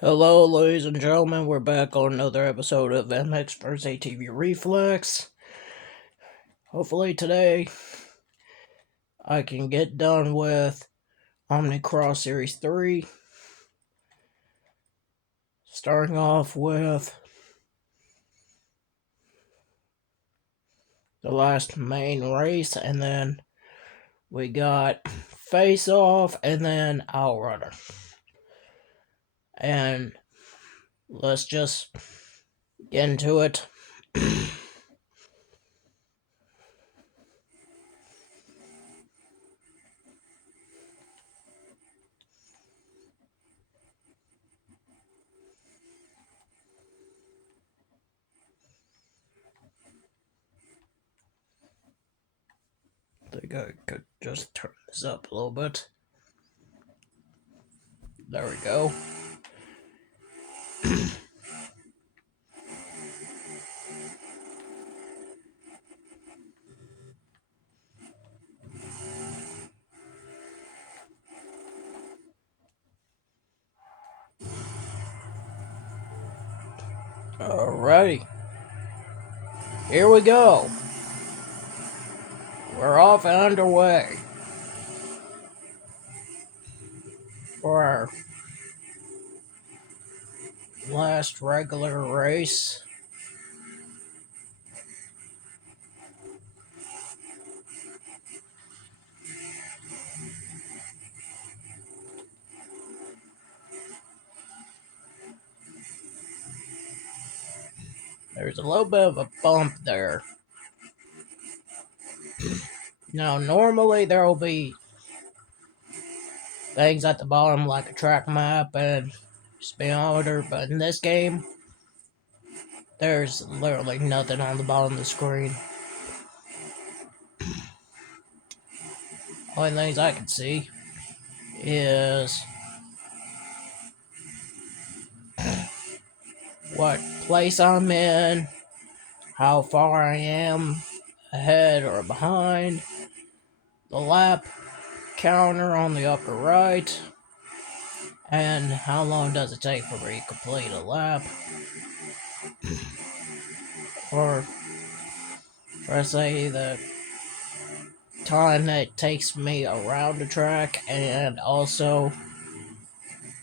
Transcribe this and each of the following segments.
Hello, ladies and gentlemen. We're back on another episode of MX vs. ATV Reflex. Hopefully, today I can get done with Omnicross Series 3. Starting off with the last main race, and then we got Face Off, and then Outrunner. And let's just get into it. I think I could just turn this up a little bit. There we go. Alrighty. Here we go. We're off and underway for our last regular race. There's a little bit of a bump there. Now, normally there will be things at the bottom like a track map and speedometer, but in this game, there's literally nothing on the bottom of the screen. Only things I can see is what place I'm in, how far I am ahead or behind, the lap counter on the upper right, and how long does it take for me to complete a lap, or let's say the time that it takes me around the track, and also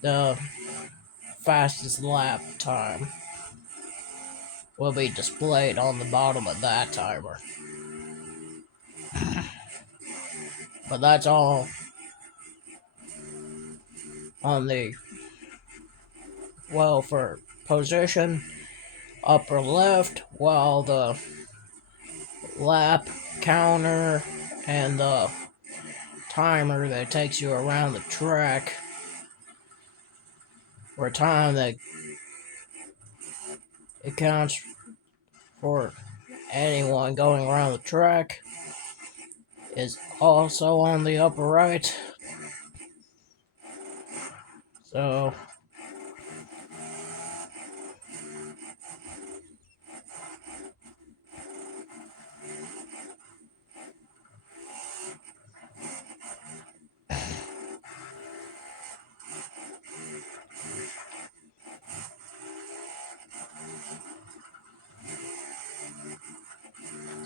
the fastest lap time will be displayed on the bottom of that timer. But that's all on the, well, for position upper left, while the lap counter and the timer that takes you around the track for time that it counts for anyone going around the track is also on the upper right. So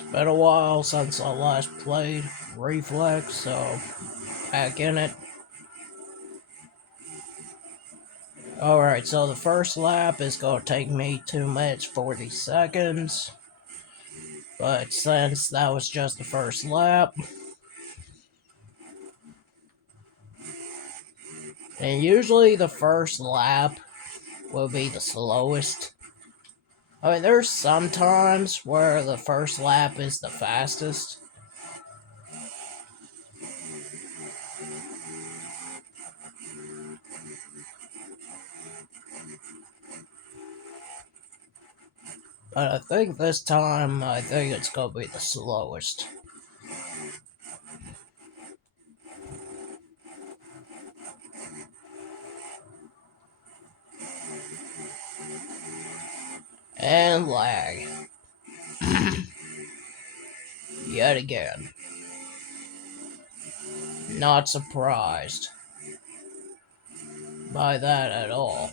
it's been a while since I last played Reflex, so back in it. Alright, so the first lap is going to take me 2 minutes 40 seconds. But since that was just the first lap, and usually the first lap will be the slowest. I mean, there's some times where the first lap is the fastest. But I think this time, I think it's going to be the slowest. And lag. Yet again. Not surprised by that at all.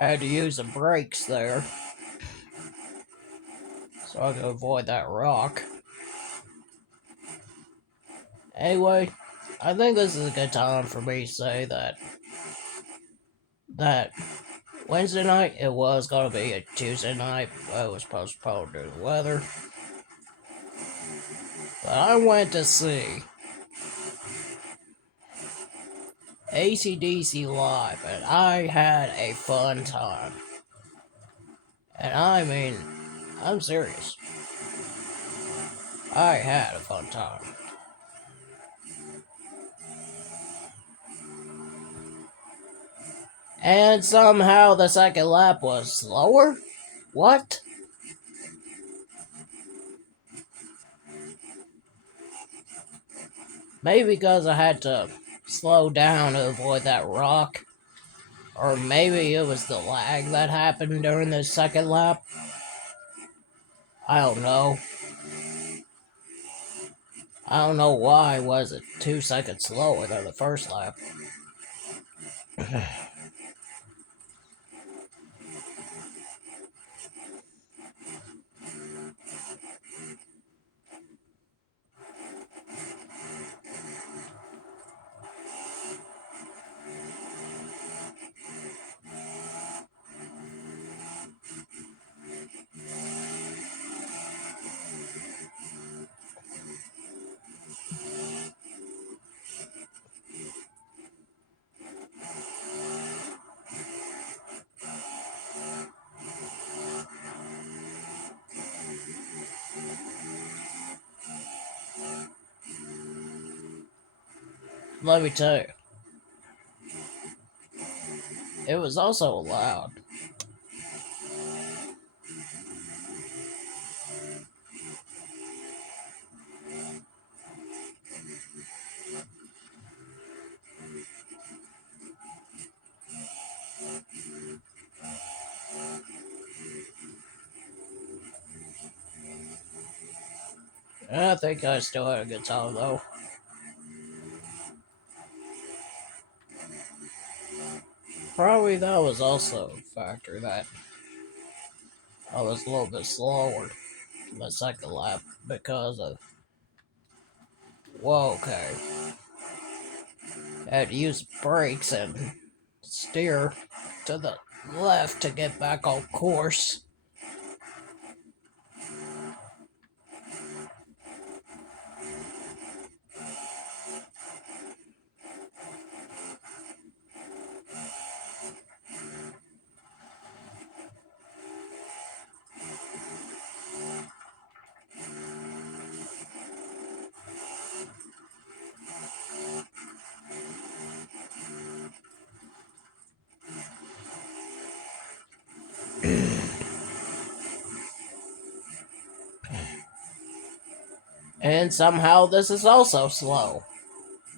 I had to use the brakes there so I could avoid that rock. Anyway, I think this is a good time for me to say that Wednesday night it was gonna be a Tuesday night, but it was postponed due to the weather. But I went to see AC/DC live, and I had a fun time. And I mean, I'm serious. I had a fun time. And somehow the second lap was slower? What? Maybe because I had to slow down to avoid that rock. Or maybe it was the lag that happened during the second lap. I don't know. I don't know why was it 2 seconds slower than the first lap. Let me tell you, it was also loud. I think I still had a good time though. Probably that was also a factor that I was a little bit slower in the second lap because of. Whoa, okay. I had to use brakes and steer to the left to get back on course. And somehow this is also slow.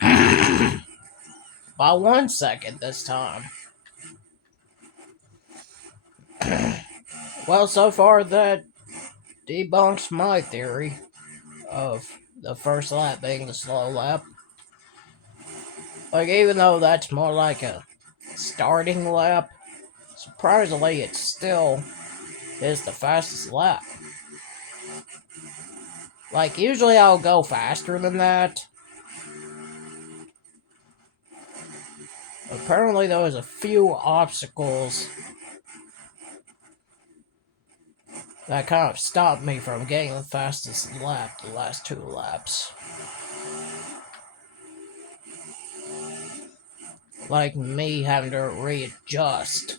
By 1 second this time. Well, so far that debunks my theory of the first lap being the slow lap. Like, even though that's more like a starting lap, surprisingly, it still is the fastest lap. Like, usually I'll go faster than that. Apparently, there was a few obstacles that kind of stopped me from getting the fastest lap the last 2 laps. like me having to readjust.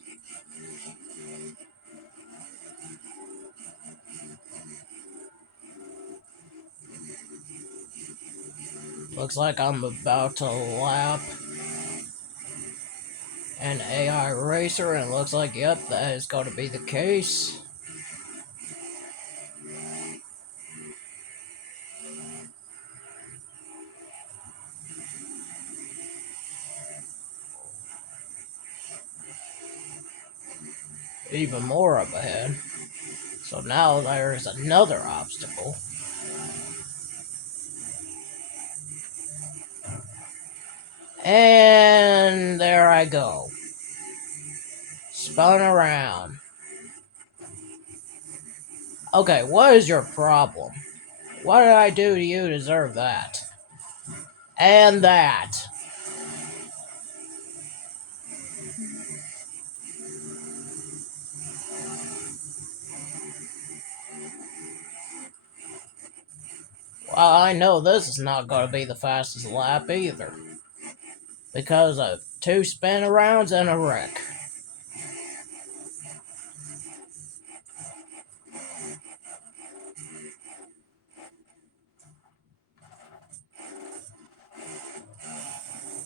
Looks like I'm about to lap an AI racer, and it looks like, yep, that is going to be the case. Even more up ahead. So now there's another obstacle. And there I go. Spun around. Okay, what is your problem? What did I do to you to deserve that? And that. Well, I know this is not going to be the fastest lap either. Because of 2 spin arounds and a wreck.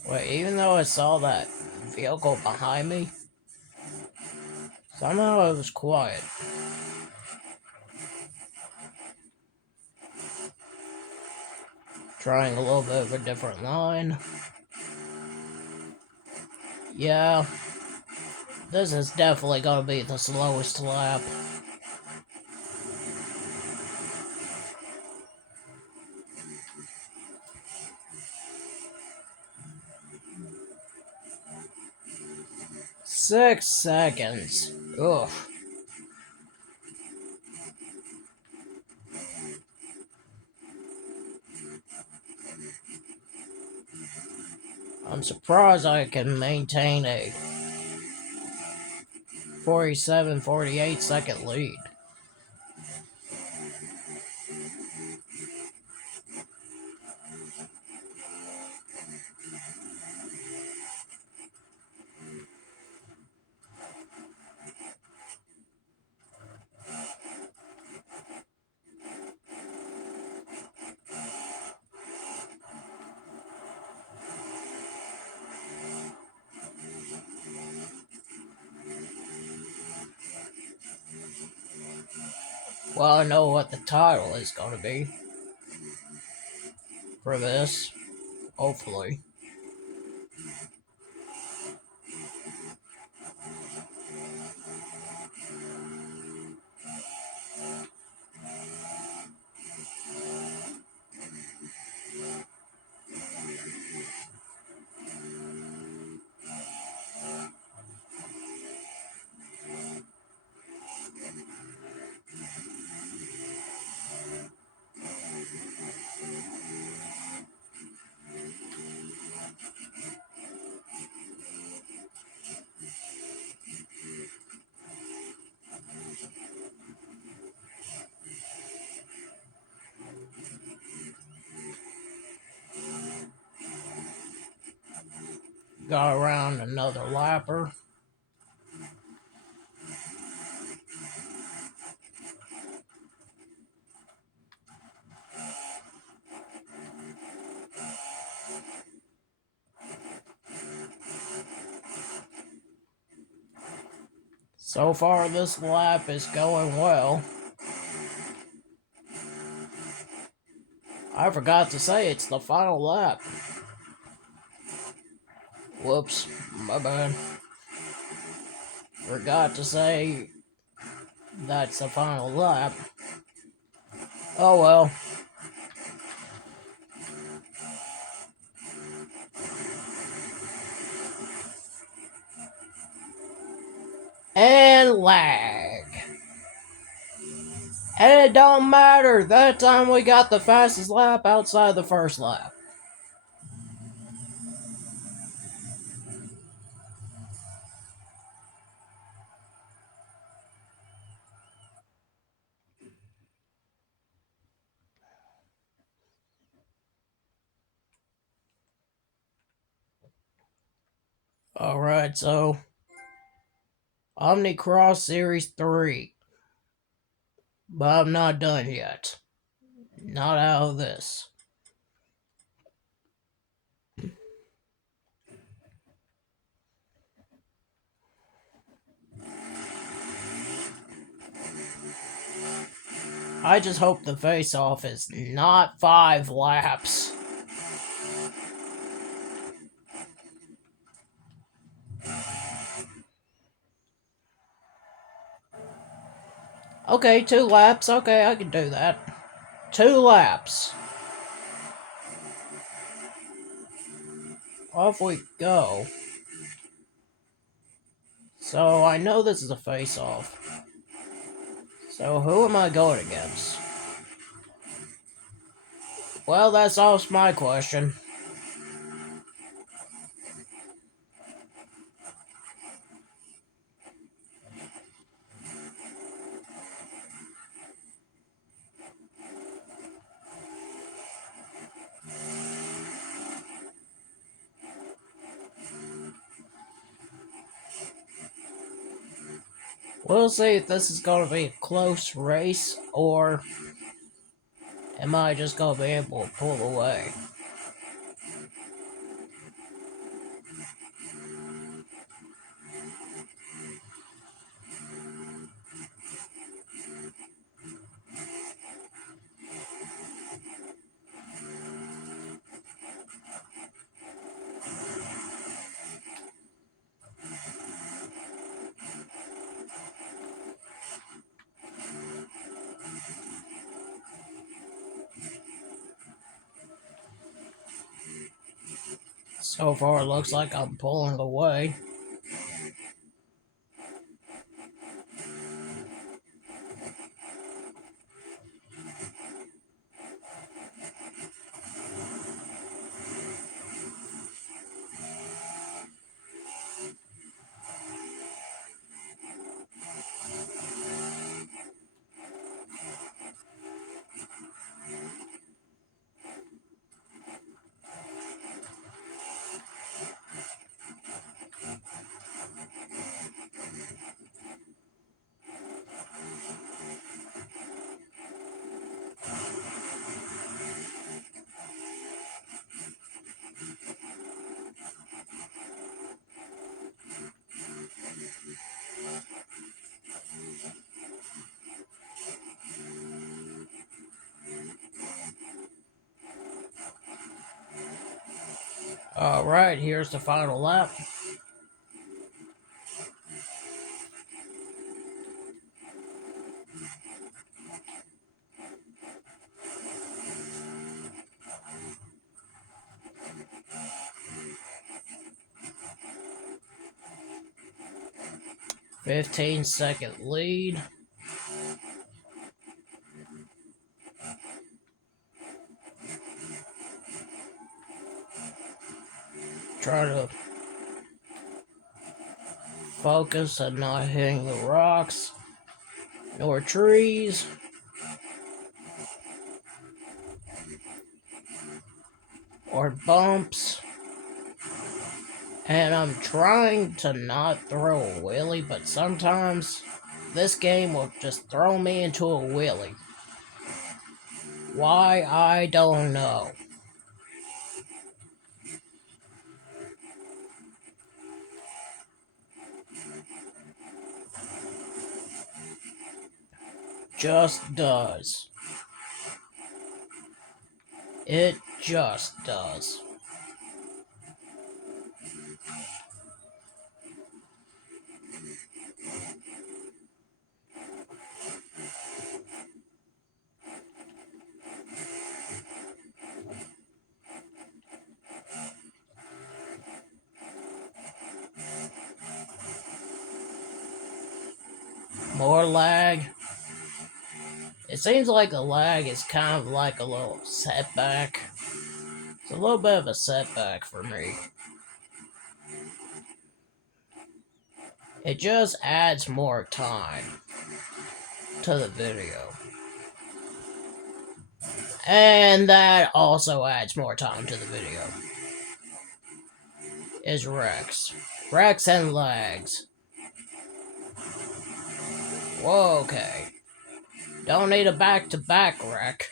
Wait, even though I saw that vehicle behind me, somehow it was quiet. Trying a little bit of a different line. Yeah, this is definitely gonna be the slowest lap. Six seconds. Ugh. I'm surprised I can maintain a 47-48 second lead. Well, I know what the title is gonna be for this, hopefully. Got around another lapper. So far, this lap is going well. I forgot to say it's the final lap. Whoops, my bad. Forgot to say that's the final lap. Oh well. And lag. And it don't matter. That time we got the fastest lap outside the first lap. Alright, so Omnicross Series 3. But I'm not done yet. Not out of this. I just hope the face-off is not 5 laps. Okay, 2 laps. Okay, I can do that. 2 laps. Off we go. So, I know this is a face-off. So, who am I going against? Well, that solves my question. We'll see if this is going to be a close race, or am I just going to be able to pull away? So far, it looks like I'm pulling away. Alright, here's the final lap. "15-second lead. Try to focus on not hitting the rocks nor trees. Or bumps. And I'm trying to not throw a wheelie, but sometimes this game will just throw me into a wheelie. Why, I don't know. Just does. It just does. More lag. It seems like the lag is kind of like a little setback. It's a little bit of a setback for me. It just adds more time to the video. And that also adds more time to the video. Is Rex. Racks and legs. Whoa, okay. Don't need a back-to-back rack.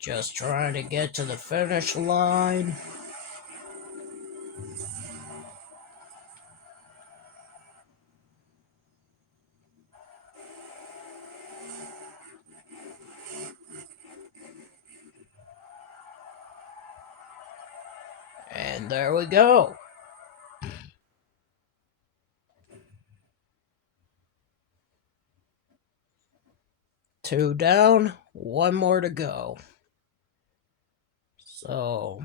Just trying to get to the finish line. And there we go. 2 down, 1 more to go. So,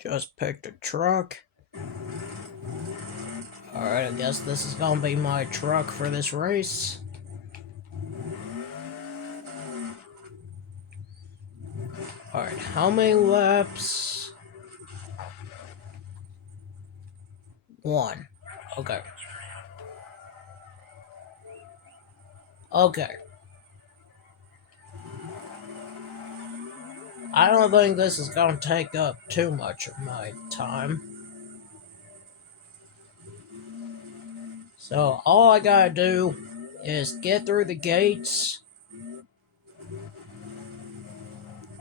just picked a truck. Alright, I guess this is gonna be my truck for this race. Alright, how many laps? 1. Okay. Okay. I don't think this is gonna take up too much of my time. So all I gotta do is get through the gates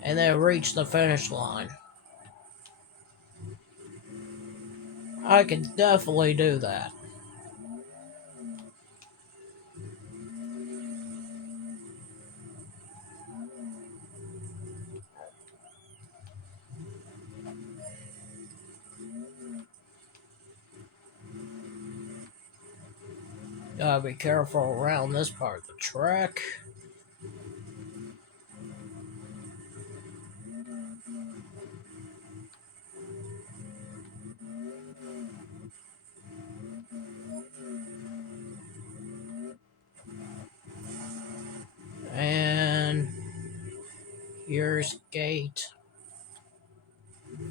and then reach the finish line. I can definitely do that. Gotta be careful around this part of the track. And here's gate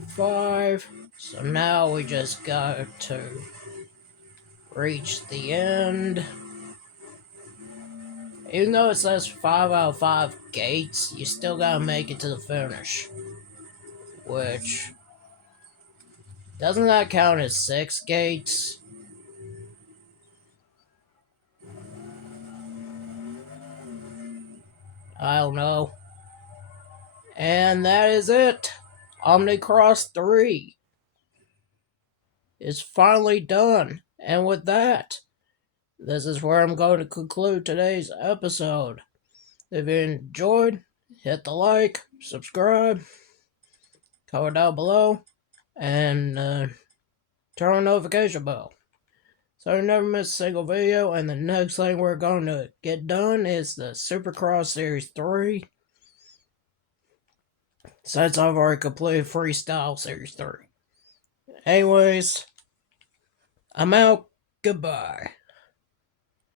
5. So now we just got to reach the end. Even though it says 5 out of 5 gates, you still gotta make it to the finish. Which, doesn't that count as 6 gates? I don't know. And that is it. Omnicross 3 is finally done. And with that, this is where I'm going to conclude today's episode. If you enjoyed, hit the like, subscribe, comment down below, and turn on the notification bell so you never miss a single video. And the next thing we're going to get done is the Supercross Series 3, since I've already completed Freestyle Series 3. Anyways, I'm out. Goodbye.